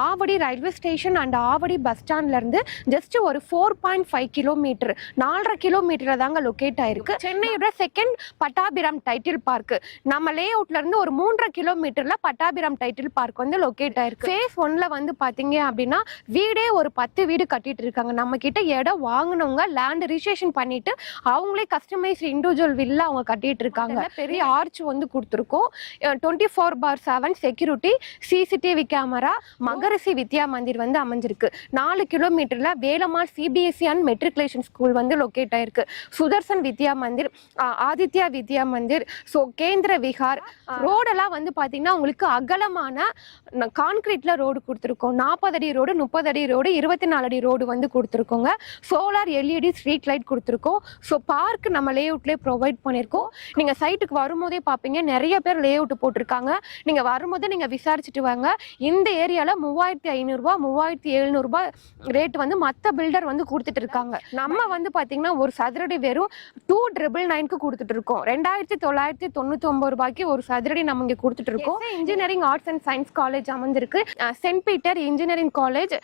Avadi railway station and Avadi bus ஸ்டாண்ட்ல இருந்து just ஒரு 4.5 கிலோமீட்டர் 4.5 கிலோமீட்டர் தாங்க லொகேட் ஆயிருக்கு. சென்னையோட செகண்ட் பட்டாபிராம் டைட்டில் பார்க். நம்ம லே அவுட்ல இருந்து ஒரு 3.5 கிலோமீட்டர்ல பட்டாபிராம் டைட்டில் பார்க் வந்து லொகேட் ஆயிருக்கு. ஃபேஸ் 1ல வந்து பாத்தீங்க அப்படின்னா வீடே ஒரு 10 வீடு கட்டிட்டு இருக்காங்க. நம்ம கிட்ட இடம் வாங்கினவங்க லேண்ட் ரிஜிஸ்ட்ரேஷன் பண்ணிட்டு அவங்களே கஸ்டமைஸ் இண்டிவிஜுவல் வில்லா அவங்க கட்டிட்டு இருக்காங்க. பெரிய ஆர்ச் வந்து கொடுத்துருக்கோம். 24/7 security, CCTV camera, Maharishi Vidya Mandir வந்து அமைஞ்சிருக்கு. 4 கிலோமீட்டர்ல Velammal CBSE and matriculation school வந்து லொகேட் ஆயிருக்கு. சுதர்சன் வித்யா மந்திர், ஆதித்யா வித்யா மந்திர், ஸோ கேந்திர விஹார். ரோடெல்லாம் வந்து பார்த்தீங்கன்னா உங்களுக்கு அகலமான கான்கிரீட்ல ரோடு கொடுத்துருக்கோம். 40 அடி ரோடு, 30 அடி ரோடு, 24 அடி ரோடு வந்து கொடுத்துருக்கோங்க. சோலார் எல்இடி ஸ்ட்ரீட் லைட் கொடுத்துருக்கோம். ஸோ பார்க் நம்ம லே அவுட்லேயே ப்ரொவைட் பண்ணியிருக்கோம். நீங்கள் சைட்டுக்கு வரும்போதே பார்ப்பீங்க நிறைய பேர் லே அவுட் போட்டிருக்காங்க. நீங்கள் வரும்போது நீங்கள் விசாரிச்சுட்டு வாங்க. இந்த ஏரியாவில் 3500 ரூபா 3700 ரேட் வந்து மற்ற பில்டர் வந்து கொடுத்துட்டு இருக்காங்க. நம்ம வந்து பார்த்தீங்கன்னா ஒரு சதுரடி வெறும் 2,999 கொடுத்துட்டு இருக்கோம். 2,999 ரூபாய்க்கு ஒரு சதுரடி நம்ம இங்கே கொடுத்துட்டு இருக்கோம். Engineering arts and science college அமைஞ்சிருக்கு. சென்ட் பீட்டர் இன்ஜினியரிங் காலேஜ்,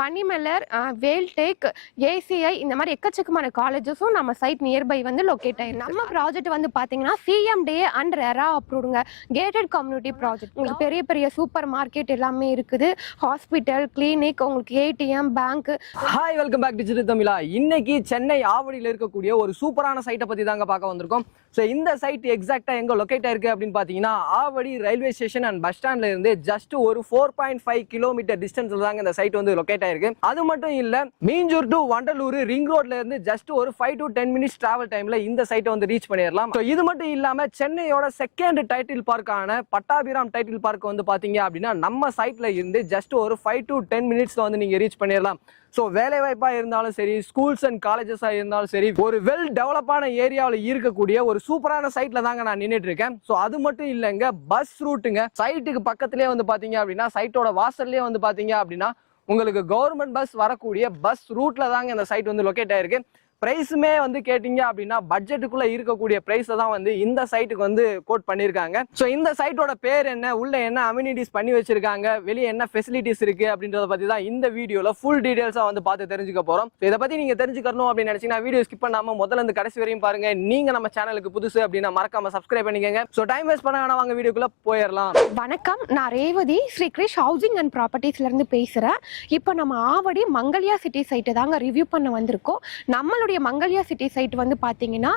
பனிமலர், வேல்டெக், ஏசிஐ, இந்த மாதிரி எக்கச்சக்கமான காலேஜஸும் நம்ம சைட் நியர்பை வந்து லொகேட் ஆயிருக்கு. நம்ம ப்ராஜெக்ட் வந்து பார்த்தீங்கன்னா சிஎம்டிஏ அண்ட் ரெரா அப்ரூவ்டுங்க. Gated community project. உங்களுக்கு பெரிய பெரிய சூப்பர் மார்க்கெட் எல்லாமே இருக்குது. ஹாஸ்பிட்டல், கிளினிக், உங்களுக்கு ATM, bank. Hi, welcome back digital தமிழா. இன்னைக்கு சென்னை ஆவடியில் இருக்கக்கூடிய ஒரு சூப்பரான சைட்டை பத்தி தாங்க பார்க்க வந்திருக்கோம். ஸோ இந்த சைட் எக்ஸாக்டா எங்க லொகேட் ஆயிருக்கு அப்படின்னு பாத்தீங்கன்னா Avadi railway station and bus ஸ்டாண்ட்ல இருந்து ஜஸ்ட் ஒரு 4.5 கிலோமீட்டர் டிஸ்டன்ஸ்ல தாங்க இந்த சைட் வந்து லொகேட் ஆயிருக்கு. அது மட்டும் இல்ல, மீஞ்சூர் டு வண்டலூர் ரிங் ரோட்ல இருந்து ஜஸ்ட் ஒரு 5 to 10 மினிட்ஸ் டிராவல் டைம்ல இந்த சைட்டை வந்து ரீச் பண்ணிடலாம். ஸோ இது மட்டும் இல்லாம சென்னையோட செகண்ட் டைட்டில் பார்க்கான பட்டாபிராம் டைட்டில் பார்க் வந்து பாத்தீங்க அப்படின்னா நம்ம சைட்ல இருந்து ஜஸ்ட் ஒரு 5 to 10 மினிட்ஸ்ல வந்து நீங்க ரீச் பண்ணிடலாம். ஸோ வேலை வாய்ப்பா இருந்தாலும் சரி, ஸ்கூல்ஸ் அண்ட் காலேஜஸா இருந்தாலும் சரி, ஒரு வெல் டெவலப்பான ஏரியாவில் இருக்கக்கூடிய ஒரு சூப்பரான சைட்ல தாங்க நான் நின்றுட்டு இருக்கேன். ஸோ அது மட்டும் இல்லைங்க, பஸ் ரூட்டுங்க. சைட்டுக்கு பக்கத்துலேயே வந்து பாத்தீங்க அப்படின்னா சைட்டோட வாசல்லே வந்து பாத்தீங்க அப்படின்னா உங்களுக்கு கவர்மெண்ட் பஸ் வரக்கூடிய பஸ் ரூட்ல தாங்க இந்த சைட் வந்து லொகேட் ஆயிருக்கு. பிரைஸுமே வந்து கேட்டீங்க அப்படின்னா பட்ஜெட்டுக்குள்ள இருக்கக்கூடிய பிரைஸ் தான் வந்து இந்த சைட்டுக்கு வந்து கோட் பண்ணியிருக்காங்க. ஸோ இந்த சைட்டோட பேர் என்ன, உள்ள என்ன அம்யூனிட்டிஸ் பண்ணி வச்சிருக்காங்க, வெளியே என்ன ஃபெசிலிட்டிஸ் இருக்கு அப்படின்றத பத்தி தான் இந்த வீடியோல ஃபுல் டீடைல்ஸா வந்து பார்த்து தெரிஞ்சுக்க போறோம். இதை பத்தி நீங்க தெரிஞ்சுக்கணும் அப்படின்னு நினைச்சீங்கன்னா வீடியோ ஸ்கிப் பண்ணாம முதல்ல இருந்து கடைசி வரையும் பாருங்க. நீங்க நம்ம சேனலுக்கு புதுசு அப்படின்னா மறக்காம சப்ஸ்கிரைப் பண்ணிக்கங்க. ஸோ டைம் வேஸ்ட் பண்ண வேணாம், வாங்க வீடியோக்குள்ள போயிடலாம். வணக்கம், நான் ரேவதி, ஸ்ரீ கிரிஷ் ஹவுசிங் அண்ட் ப்ராப்பர்ட்டிஸ்ல இருந்து பேசுறேன். இப்போ நம்ம ஆவடி மங்கல்யா சிட்டி சைட்டை தாங்க ரிவ்யூ பண்ண வந்திருக்கோம். நம்மளுடைய மங்கல்யா சிட்டி சைட் வந்து பாத்தீங்கன்னா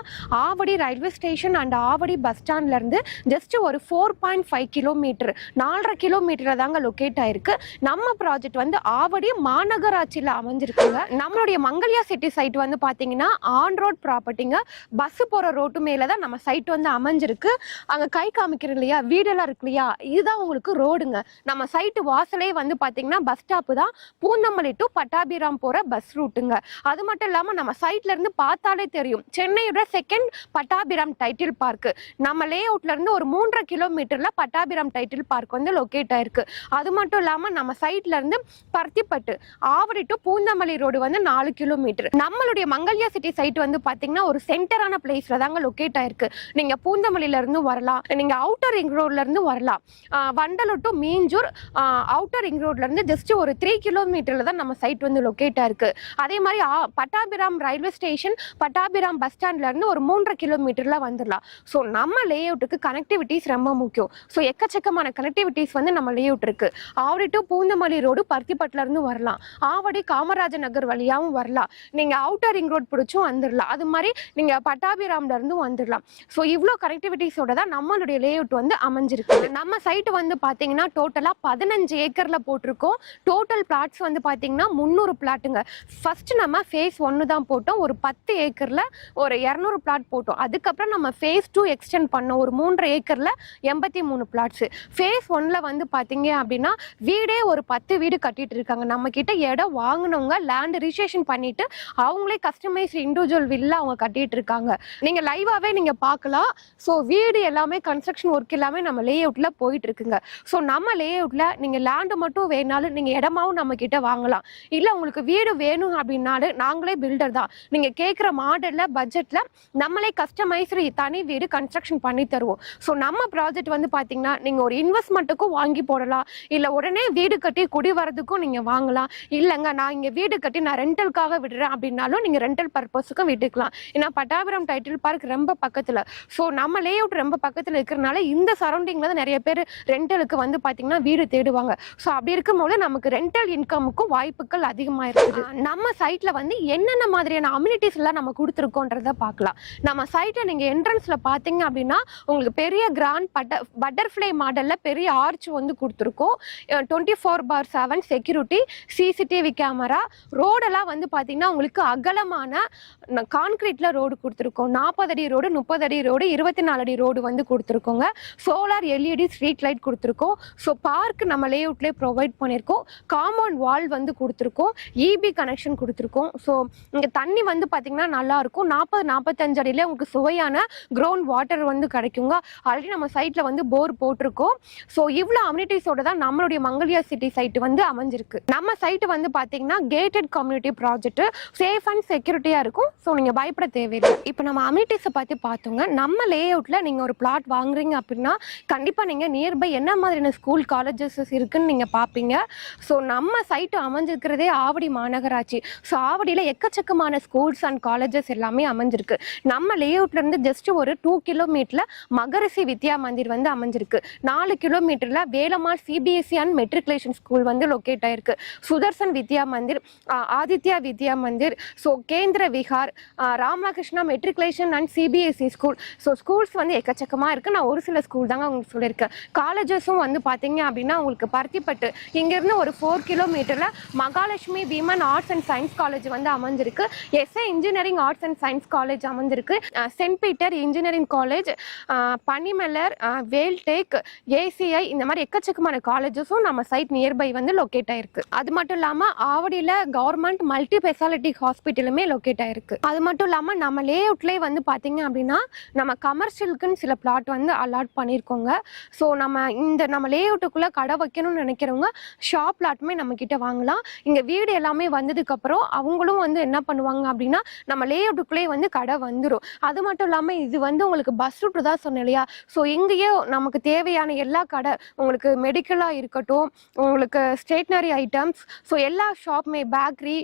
Avadi railway station and Avadi bus ஸ்டாண்ட்ல இருந்து ஜஸ்ட் ஒரு 4.5 கிலோமீட்டர் 4.5 கிலோமீட்டர் தாங்க லொகேட் ஆயிருக்கு. நம்ம ப்ராஜெக்ட் வந்து ஆவடி மாநகராட்சியில அமைஞ்சிருக்குங்க. நம்மளுடைய மங்கல்யா சிட்டி சைட் வந்து பாத்தீங்கன்னா ஆன் ரோட் ப்ராப்பர்ட்டிங்க. பஸ் போற ரோட்டு மேல தான் நம்ம சைட் வந்து அமைஞ்சிருக்கு. அங்க கை காமிக்கிறோம் இல்லையா, வீடெல்லாம் இருக்கு இல்லையா, இதுதான் உங்களுக்கு ரோடுங்க. நம்ம சைட்டு வாசலே வந்து பாத்தீங்கன்னா பஸ் ஸ்டாப் தான். பூந்தமல்லி டு பட்டாபிராம் போற பஸ் ரூட்டுங்க. அது மட்டும் இல்லாம நம்ம சைட்ல இருந்து பார்த்தாலே தெரியும் சென்னையோட செகண்ட் பட்டாபிராம் டைட்டில் பார்க். நம்ம லே அவுட்ல இருந்து ஒரு 3.5 கிலோமீட்டர்ல பட்டாபிராம் டைட்டில் பார்க் வந்து லொகேட் ஆயிருக்கு. அது மட்டும் இல்லாம நம்ம சைட்ல இருந்து பருத்திப்பட்டு ஆவடி டு பூந்தமல்லி ரோடு வந்து 4 கிலோமீட்டர். நம்மளுடைய மங்கல்யா சிட்டி சைட் வந்து பாத்தீங்கன்னா ஒரு சென்டரான பிளேஸ்ல தாங்க லொகேட் ஆயிருக்கு. நீங்க பூந்தமல்லியில இருந்து வரலாம், நீங்க அவுட்டர் ரிங் ரோட்ல இருந்து வரலாம். Vandalur to Minjur outer ring ரோட்ல இருந்து ஜஸ்ட் ஒரு 3 கிலோமீட்டர்ல தான் நம்ம சைட் வந்து லொகேட் ஆயிருக்கு. அதே மாதிரி Pattabiram railway station Pattabiram bus ஸ்டாண்ட்ல இருந்து ஒரு 3.5 கிலோமீட்டர்ல வந்துடலாம். ஸோ நம்ம லே அவுட்டுக்கு கனெக்டிவிட்டிஸ் ரொம்ப முக்கியம். ஸோ எக்கச்சக்கமான கனெக்டிவிட்டிஸ் வந்து நம்ம லே அவுட் இருக்கு. ஆவடி டு பூந்தமல்லி ரோடு பருத்திப்பட்டுல இருந்து வரலாம், ஆவடி காமராஜர் நகர் வழியாவும் வரலாம், நீங்க அவுட்டர் ரிங் ரோட் பிடிச்சும் வந்துடலாம், அது மாதிரி நீங்க பட்டாபிராம்ல இருந்து வந்துடலாம். ஸோ இவ்வளோ கனெக்டிவிட்டிஸோட தான் நம்மளுடைய லே அவுட் வந்து அமைஞ்சிருக்கு. நம்ம சைட் வந்து பாத்தீங்கன்னா டோட்டலா 15 ஏக்கர்ல போட்டிருக்கோம். டோட்டல் பிளாட்ஸ் வந்து பாத்தீங்கன்னா 300 பிளாட்டுங்க. ஃபர்ஸ்ட் நம்ம ஃபேஸ் 1 தான் போட்டோம், ஒரு 10 ஏக்கர்ல ஒரு 200 பிளாட் போட்டோம். அதுக்கப்புறம் நம்ம ஃபேஸ் 2 எக்ஸ்டெண்ட் பண்ணோம், ஒரு 3.5 ஏக்கர்ல 83 பிளாட்ஸ். ஃபேஸ் 1ல வந்து பாத்தீங்க அப்படின்னா வீடே ஒரு 10 வீடு கட்டிட்டு இருக்காங்க. நம்ம கிட்ட இடம் வாங்கினவங்க லேண்ட் ரிஜிஸ்ட்ரேஷன் பண்ணிட்டு அவங்களே கஸ்டமைஸ் இண்டிவிஜுவல் வில்லா அவங்க கட்டிட்டு இருக்காங்க. நீங்க லைவாவே நீங்க பார்க்கலாம். ஸோ வீடு எல்லாமே கன்ஸ்ட்ரக்ஷன் ஒர்க் எல்லாமே நம்ம லே அவுட்ல போயிட்டு இருக்குங்க. ஸோ நம்ம லே அவுட்ல நீங்க லேண்டு மட்டும் வேணாலும் நீங்க இடமாவும் நம்ம கிட்ட வாங்கலாம். இல்ல உங்களுக்கு வீடு வேணும் அப்படின்னாலும் நாங்களே பில்டர் தான், நீங்கள் கேட்குற மாடலில் பட்ஜெட்டில் நம்மளே கஸ்டமைஸ் தனி வீடு கன்ஸ்ட்ரக்ஷன் பண்ணி தருவோம். ஸோ நம்ம ப்ராஜெக்ட் வந்து பார்த்தீங்கன்னா நீங்கள் ஒரு இன்வெஸ்ட்மெண்ட்டுக்கும் வாங்கி போடலாம், இல்லை உடனே வீடு கட்டி குடி வரதுக்கும் நீங்கள் வாங்கலாம். இல்லைங்க நான் இங்கே வீடு கட்டி நான் ரெண்டலுக்காக விடுறேன் அப்படின்னாலும் நீங்கள் ரெண்டல் பர்பஸுக்கும் விட்டுக்கலாம். ஏன்னா பட்டாபிராம் டைட்டில் பார்க் ரொம்ப பக்கத்தில், ஸோ நம்ம லே அவுட் ரொம்ப பக்கத்தில் இருக்கிறனால இந்த சரௌண்டிங்கில் தான் நிறைய பேர் ரெண்டலுக்கு வந்து பார்த்தீங்கன்னா வீடு தேடுவாங்க. ஸோ அப்படி இருக்கும்போது நமக்கு ரெண்டல் இன்கமுக்கும் வாய்ப்புகள் அதிகமாக இருக்குது. நம்ம சைட்டில் வந்து என்னென்ன மாதிரியான அம்யூனிட்டிஸ் எல்லாம் நம்ம கொடுத்துருக்கோன்றத பார்க்கலாம். நம்ம சைட்டை நீங்கள் என்ட்ரன்ஸில் பார்த்தீங்க அப்படின்னா உங்களுக்கு பெரிய கிராண்ட் பட்டர்ஃப்ளை மாடலில் பெரிய ஆர்ச் வந்து கொடுத்துருக்கோம். 24/7 செக்யூரிட்டி, சிசிடிவி கேமரா, ரோடெல்லாம் வந்து பார்த்தீங்கன்னா உங்களுக்கு அகலமான கான்கிரீட்ல ரோடு கொடுத்துருக்கோம். 40 அடி ரோடு, 30 அடி ரோடு, 24 அடி ரோடு வந்து கொடுத்துருக்கோங்க. சோலார் எல்இடி ஸ்ட்ரீட் லைட் கொடுத்துருக்கோம். ஸோ பார்க் நம்ம லே அவுட்லேயே ப்ரொவைட் பண்ணியிருக்கோம். காம்பவுண்ட் வால் வந்து கொடுத்துருக்கோம். இபி கனெக்ஷன் கொடுத்துருக்கோம். ஸோ இங்கே தண்ணி வந்து பார்த்தீங்கன்னா நல்லாயிருக்கும். 40-45 அடியில் உங்களுக்கு சுவையான கிரவுண்ட் வாட்டர் வந்து கிடைக்குங்க. ஆல்ரெடி நம்ம சைட்டில் வந்து போர் போட்டிருக்கோம். ஸோ இவ்வளோ அம்யூனிட்டிஸோட தான் நம்மளுடைய மங்கல்யா சிட்டி சைட்டு வந்து அமைஞ்சிருக்கு. நம்ம சைட்டு வந்து பார்த்தீங்கன்னா gated community project, safe and செக்யூரிட்டியாக இருக்கும். ஸோ நீங்கள் பயப்பட தேவையில்லை. இப்போ நம்ம அம்யூனிட்டிஸை பற்றி பார்த்தோங்க. நம்ம லே அவுட்டில் நீங்கள் ஒரு பிளாட் வாங்குறீங்க அப்படின்னா கண்டிப்பாக நீங்கள் நியர்பை என்ன மாதிரியான ஸ்கூல் காலேஜஸ் இருக்குன்னு நீங்கள் பார்ப்பீங்க. ஸோ நம்ம சைட்டு அமைஞ்சிருக்கிறதே ஆவடி மாநகராட்சி. ஸோ ஆவடியில் எக்கச்சக்கமான ஸ்கூல்ஸ் அண்ட் காலேஜஸ் எல்லாமே அமைஞ்சிருக்கு. நம்ம லே அவுட்லேருந்து ஜஸ்ட் ஒரு 2 கிலோமீட்டரில் மகரிஷி வித்யா மந்திர் வந்து அமைஞ்சிருக்கு. 4 கிலோமீட்டரில் Velammal CBSE and matriculation school வந்து லொக்கேட் ஆயிருக்கு. Sudarshan Vidya Mandir, Aditya Vidya Mandir, so Kendriya Vihar, Ramakrishna matriculation and CBSE school. So schools வந்து எக்கச்சக்கமாக இருக்குது. நான் ஒரு சில ஸ்கூல் தாங்க உங்களுக்கு சொல்லியிருக்கேன். காலேஜஸும் வந்து பார்த்தீங்க அப்படின்னா உங்களுக்கு பருத்திப்பட்டு இங்கேருந்து ஒரு 4 கிலோமீட்டரில் Mahalakshmi women arts and science college வந்து அமைஞ்சிருக்கு. S A engineering arts and science college அமைஞ்சிருக்கு. சென்ட் பீட்டர் இன்ஜினியரிங் காலேஜ், பனிமலர், வேல்டெக், ஏசிஐ, இந்த மாதிரி எக்கச்சக்கமான காலேஜஸும் நம்ம சைட் நியர்பை வந்து லொக்கேட் ஆயிருக்கு. அது மட்டும் இல்லாமல் ஆவடியில் கவர்மெண்ட் மல்டி ஸ்பெஷாலிட்டி ஹாஸ்பிட்டலுமே லொக்கேட் ஆயிருக்கு. அது மட்டும் இல்லாமல் நம்ம லே அவுட்லேயே வந்து பார்த்தீங்க அப்படின்னா நம்ம கமர்ஷியலுக்குன்னு சில பிளாட் வந்து அலாட் பண்ணியிருக்கோங்க. ஸோ நம்ம லே அவுட்டுக்குள்ளே கடை வைக்கணும்னு நினைக்கிறவங்க ஷாப் பிளாட்டுமே நம்ம கிட்ட வாங்கலாம். இங்கே வீடு எல்லாமே வந்ததுக்கப்புறம் அவங்களும் வந்து என்ன பண்ணுவாங்க அப்படின்னா நம்ம லே அவுட்டுக்குள்ளேயே வந்து கடை வந்துடும். அது மட்டும் இல்லாமல் இது வந்து உங்களுக்கு பஸ் ரூட்டு தான் சொன்னேன் இல்லையா. ஸோ இங்கேயே நமக்கு தேவையான எல்லா கடை, உங்களுக்கு மெடிக்கலாக இருக்கட்டும், உங்களுக்கு ஸ்டேட்னரி ஐட்டம்ஸ், ஸோ எல்லா ஷாப்புமே, பேக்கரி,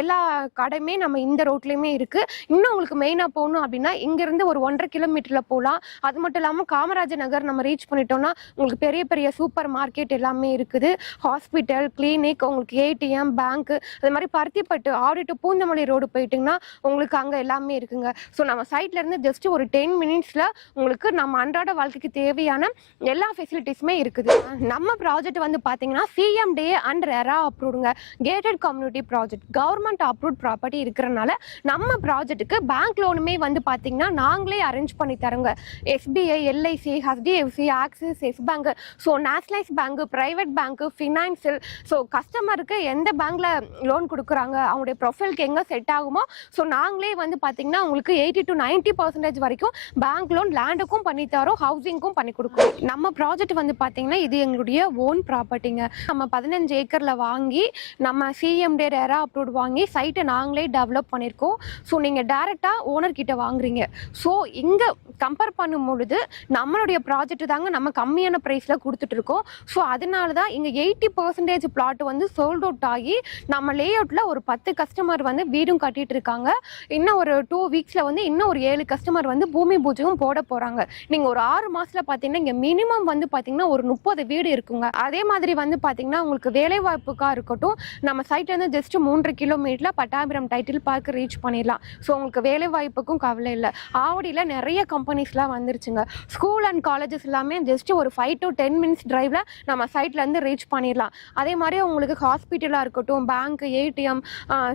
எல்லா கடையுமே நம்ம இந்த ரோட்லேயுமே இருக்குது. இன்னும் உங்களுக்கு மெயினாக போகணும் அப்படின்னா இங்கேருந்து ஒரு 1.5 கிலோமீட்டரில் போகலாம். அது மட்டும் இல்லாமல் காமராஜர் நகர் நம்ம ரீச் பண்ணிட்டோம்னா உங்களுக்கு பெரிய பெரிய சூப்பர் மார்க்கெட் எல்லாமே இருக்குது. ஹாஸ்பிட்டல், கிளினிக், உங்களுக்கு ஏடிஎம், பேங்க்கு, அது மாதிரி பருத்திப்பட்டு ஆவடி டு பூந்தமல்லி ரோடு போயிட்டிங்கன்னா உங்களுக்கு அங்கே எல்லாமே இருக்குங்க. ஸோ நம்ம சைட்லேருந்து ஜஸ்ட் ஒரு 10 மினிட்ஸில் உங்களுக்கு நம்ம அன்றாட வாழ்க்கைக்கு தேவையான எல்லா ஃபெசிலிட்டிஸுமே இருக்குது. நம்ம ப்ராஜெக்ட் வந்து பார்த்தீங்கன்னா சிஎம்டிஏ அண்ட் ரெரா அப்ரூவ்டுங்க. Gated community project, government approved property இருக்கிறனால நம்ம ப்ராஜெக்ட்டுக்கு பேங்க் லோனுமே வந்து பார்த்தீங்கன்னா நாங்களே அரேஞ்ச் பண்ணி தரோங்க. SBI, LIC, HDFC, Axis, Yes bank, so nationalise bank, private bank, financial, so கஸ்டமருக்கு எந்த பேங்க்ல லோன் கொடுக்குறாங்க, அவங்களுடைய ப்ரொஃபைலுக்கு எங்கே செட் ஆகுமோ, ஸோ நாங்களே வந்து பார்த்தீங்கன்னா உங்களுக்கு 80 to 90% வரைக்கும் பேங்க் லோன் லேண்டுக்கும் பண்ணி தரோம், ஹவுசிங்க்கும் பண்ணி கொடுக்கும். நம்ம ப்ராஜெக்ட் வந்து பார்த்தீங்கன்னா இது எங்களுடைய ஓன் ப்ராப்பர்ட்டிங்க. நம்ம 15 ஏக்கரில் வாங்கி நம்ம சிஎம்டி ரெரா அப்ரூவ்ட் வாங்கி சைட்டை நாங்களே டெவலப் பண்ணியிருக்கோம். ஸோ நீங்கள் டேரெக்டாக ஓனர்கிட்ட வாங்குறீங்க. ஸோ இங்கே கம்பேர் பண்ணும் பொழுது நம்மளுடைய ப்ராஜெக்ட் தாங்க நம்ம கம்மியான ப்ரைஸில் கொடுத்துட்ருக்கோம். ஸோ அதனால தான் இங்கே 80% பிளாட் வந்து சோல்ட் அவுட் ஆகி நம்ம லே அவுட்டில் ஒரு 10 கஸ்டமர் வந்து வீடும் கட்டிட்டு இருக்காங்க. இன்னும் ஒரு 2 வீக்ஸில் வந்து இன்னும் ஒரு 7 கஸ்டமர் வந்து பூமி பூஜையும் போட போகிறாங்க. நீங்கள் ஒரு 6 மாதத்தில் பார்த்தீங்கன்னா இங்கே மினிமம் வந்து பார்த்தீங்கன்னா ஒரு 30 வீடு இருக்குங்க. அதே மாதிரி வந்து பார்த்தீங்கன்னா உங்களுக்கு வேலைவாய்ப்புக்காக இருக்கட்டும், நம்ம சைட்லேருந்து ஜஸ்ட் 3 கிலோமீட்டரில் பட்டாபிராம் டைட்டில் பார்க் ரீச் பண்ணிடலாம். ஸோ உங்களுக்கு வேலைவாய்ப்புக்கும் கவலை இல்லை. ஆவடியில் நிறைய கம்பெனிஸ்லாம் வந்துருச்சுங்க. ஸ்கூல் அண்ட் காலேஜஸ் எல்லாமே ஜஸ்ட் ஒரு 5 to 10 மினிட்ஸ் டிரைவில் நம்ம சைட்லேருந்து ரீச் பண்ணிடலாம். அதே மாதிரி உங்களுக்கு ஹாஸ்பிட்டலாக இருக்கட்டும், பேங்க், ஏடிஎம்,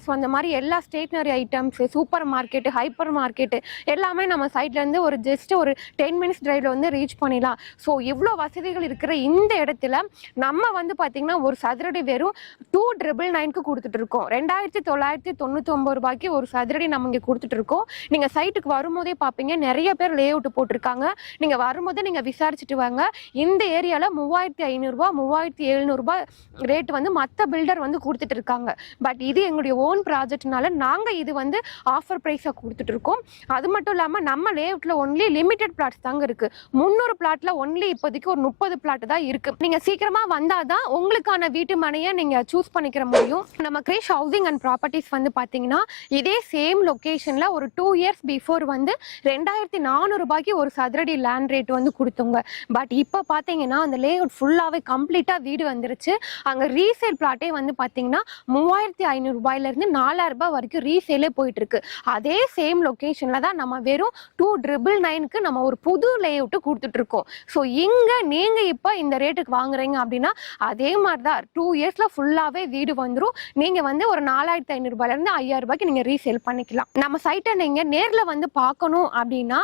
ஸோ அந்த மாதிரி எல்லா stationery items, super market, hyper market எல்லாமே நம்ம சைட்லேருந்து ஒரு ஜஸ்ட் ஒரு 10 மினிட்ஸ் டிரைவில் வந்து ரீச் பண்ணிடலாம். ஸோ இவ்வளோ வசதிகள் இருக்கிற இந்த இடத்துல நம்ம வந்து பார்த்தீங்கன்னா ஒரு சதுரடி வெறும் 2,999க்கு கொடுத்துட்டு இருக்கோம். 2,999 ரூபாய்க்கு ஒரு சதுரடி நம்ம இங்கே கொடுத்துட்டு இருக்கோம். நீங்கள் சைட்டுக்கு வரும்போதே பார்ப்பீங்க நிறைய பேர் லே அவுட் போட்டிருக்காங்க. நீங்க வரும்போது நீங்க விசாரிச்சுட்டு வாங்க. இந்த ஏரியால 3500 ரூபாய் 3700 ரூபாய் ரேட் வந்து மத்த பில்டர் வந்து கொடுத்துட்டு இருக்காங்க. பட் இது எங்களுடைய ஓன் ப்ராஜெக்ட்னால நாங்க இது வந்து ஆஃபர் பிரைஸா கொடுத்துட்டு இருக்கோம். அது மட்டும் இல்லாம நம்ம லே அவுட்ல ஒன்லி லிமிடெட் பிளாட்ஸ் தாங்க இருக்கு. 300 பிளாட்ல ஒன்லி இப்போதைக்கு ஒரு 30 பிளாட் தான் இருக்கு. நீங்க சீக்கிரமா வந்தாதான் உங்களுக்கான வீட்டு மனையை நீங்க சூஸ் பண்ணிக்கிற முடியும். நம்ம கிரேஷ் ஹவுசிங் அண்ட் ப்ராப்பர்ட்டிஸ் வந்து பாத்தீங்கன்னா இதே சேம் லொகேஷன்ல ஒரு 2 இயர்ஸ் பிஃபோர் வந்து 2400 ரூபாய்க்கு ஒரு சதுரடி லேண்ட் ரேட் வந்து கொடுத்தோங்க. பட் இப்போ பாத்தீங்கன்னா அந்த லே அவுட் ஃபுல்லாவே கம்ப்ளீட்டா வீடு வந்துருச்சு. அங்க ரீசேல் பிளாட்டே வந்து பாத்தீங்கன்னா 3500 ரூபாயில இருந்து 4000 ரூபாய் வரைக்கும் ரீசேலே போயிட்டு இருக்கு. அதே சேம் லொகேஷன்ல தான் நம்ம வெறும் 2999க்கு நம்ம ஒரு புது லே அவுட் கொடுத்துட்டு இருக்கோம். ஸோ இங்க நீங்க இப்போ இந்த ரேட்டுக்கு வாங்குறீங்க அப்படின்னா அதே மாதிரி தான் 2 இயர்ஸ்ல ஃபுல்லாவே வீடு வந்துடும். நீங்க வந்து ஒரு 4500 ரூபாயில இருந்து 5000 ரூபாய்க்கு நீங்க ரீசேல் பண்ணிக்கலாம். நம்ம சைட்டை நீங்க நேர்ல வந்து பார்க்கணும் அப்படின்னா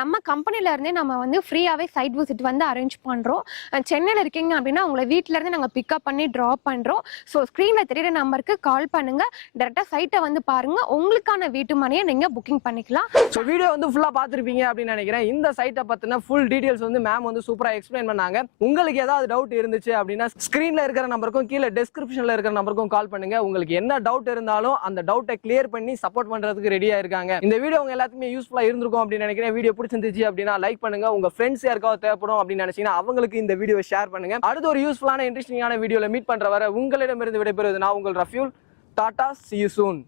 நம்ம கம்பெனில இருந்தே நம்ம வந்து ஃப்ரீயாவே சைட் விசிட் வந்து அரேஞ்ச் பண்றோம். சென்னையில இருக்கீங்க அப்படின்னா உங்களை வீட்ல இருந்து நாங்க பிக்கப் பண்ணி ட்ராப் பண்றோம். ஸோ ஸ்கிரீன்ல தெரியுற நம்பருக்கு கால் பண்ணுங்க. டைரக்டா சைட்டை வந்து பாருங்க. உங்களுக்கான வீட்டு மனையை நீங்க புக்கிங் பண்ணிக்கலாம். ஸோ வீடியோ வந்து ஃபுல்லா பார்த்துருப்பீங்க அப்படின்னு நினைக்கிறேன். இந்த சைட்டை பத்தின ஃபுல் டீடைல்ஸ் வந்து மேம் வந்து சூப்பரா எக்ஸ்பிளைன் பண்ணாங்க. உங்களுக்கு ஏதாவது டவுட் இருந்துச்சு அப்படின்னா ஸ்கிரீன்ல இருக்கிற நம்பருக்கும் கீழே டிஸ்கிரிப்ஷன்ல இருக்கிற நம்பருக்கும் கால் பண்ணுங்க. உங்களுக்கு என்ன டவுட் இருந்தாலும் அந்த டவுட்டை கிளியர் பண்ணி சப்போர்ட் பண்றதுக்கு ரெடியா இருக்காங்க. இந்த வீடியோ உங்க எல்லாத்துக்குமே யூஸ்ஃபுல்லா இருந்திருக்கும் அப்படின்னு நினைக்கிறேன். வீடியோ பிடிச்சிருந்துச்சு அப்படின்னா லைக் பண்ணுங்க. உங்க ஃப்ரெண்ட்ஸ் யாருக்காவது தேவைப்படும் அப்படின்னு நினைச்சீங்கன்னா அவங்களுக்கு இந்த வீடியோ ஷேர் பண்ணுங்க. அடுத்த ஒரு யூஸ்ஃபுல்லான இன்ட்ரெஸ்டிங்கான வீடியோல மீட் பண்ற வரை உங்களிடமிருந்து விடைபெறுவது நான் உங்கள் Rafiul. Tata, see you soon.